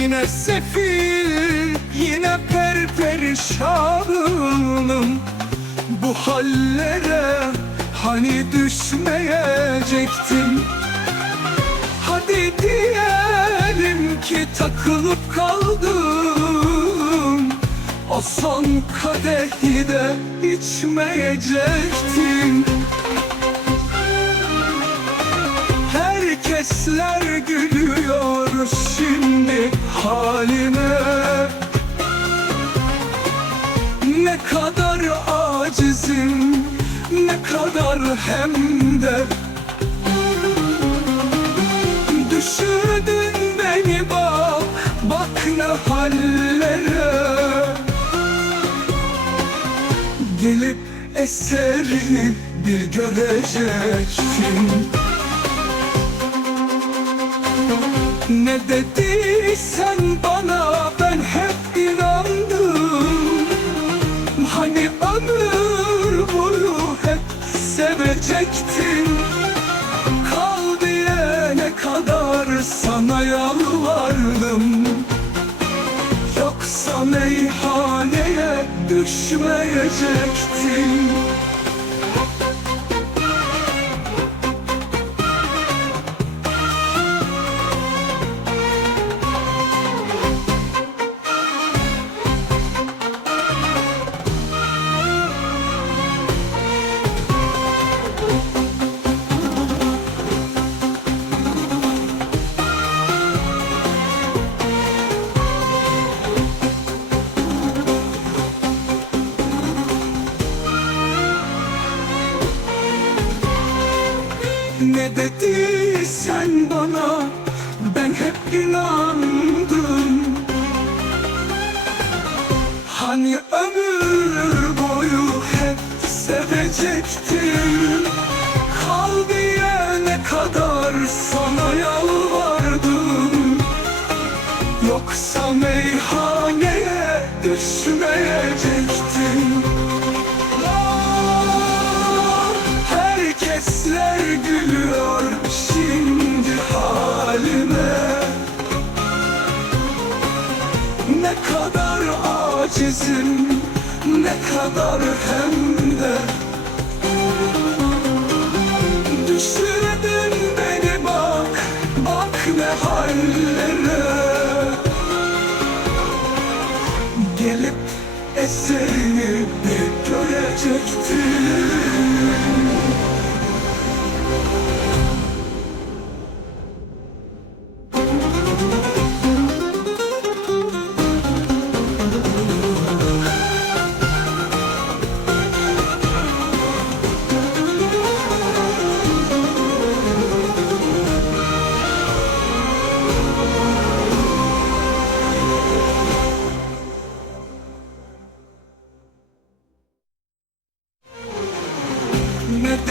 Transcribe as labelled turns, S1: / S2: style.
S1: Yine sefil, yine perperişanım. Bu hallere hani düşmeyecektim. Hadi diyelim ki takılıp kaldım. O son kadehi de içmeyecektim. Herkesler gülüyor şimdi halime. Ne kadar acizim Ne kadar hem de. Düşürdün beni bak Bak ne hallere. Gelip eserini bir göreceksin. Ne dediysen sevecektin. Kal diyene kadar sana yalvardım. Yoksa meyhaneye düşmeyecektin Ne dediysen bana? Ben hep inandım. Hani ömür boyu hep sevecektim? Kal diyene kadar sana yalvardım. Yoksa meyhaneye düşmeyecektim titizim ne kadar hem de Düşürdün beni bak, bak ne hallere. Gelip eserini görecektin met